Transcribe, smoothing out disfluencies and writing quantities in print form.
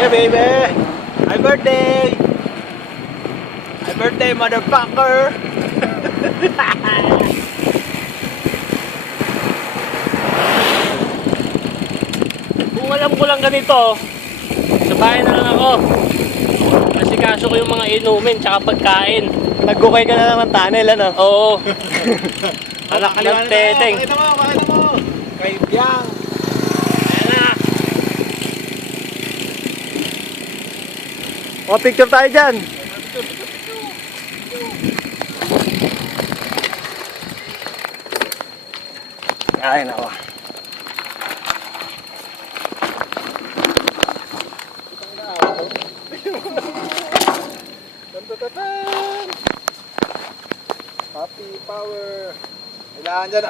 Yeah, baby. Happy birthday. Happy birthday, motherfucker. Kung alam ko lang ganito, sa bahay na lang ako. Nasikaso ko yung mga inumin tsaka pagkain. Naggukay ka na lang ng tunnel, ano? Oo. Anak ng teteng. Pakita mo. Kay Biang. Ayan na. O, picture tayo dyan. Ay, nako. Happy power. Kailangan dyan.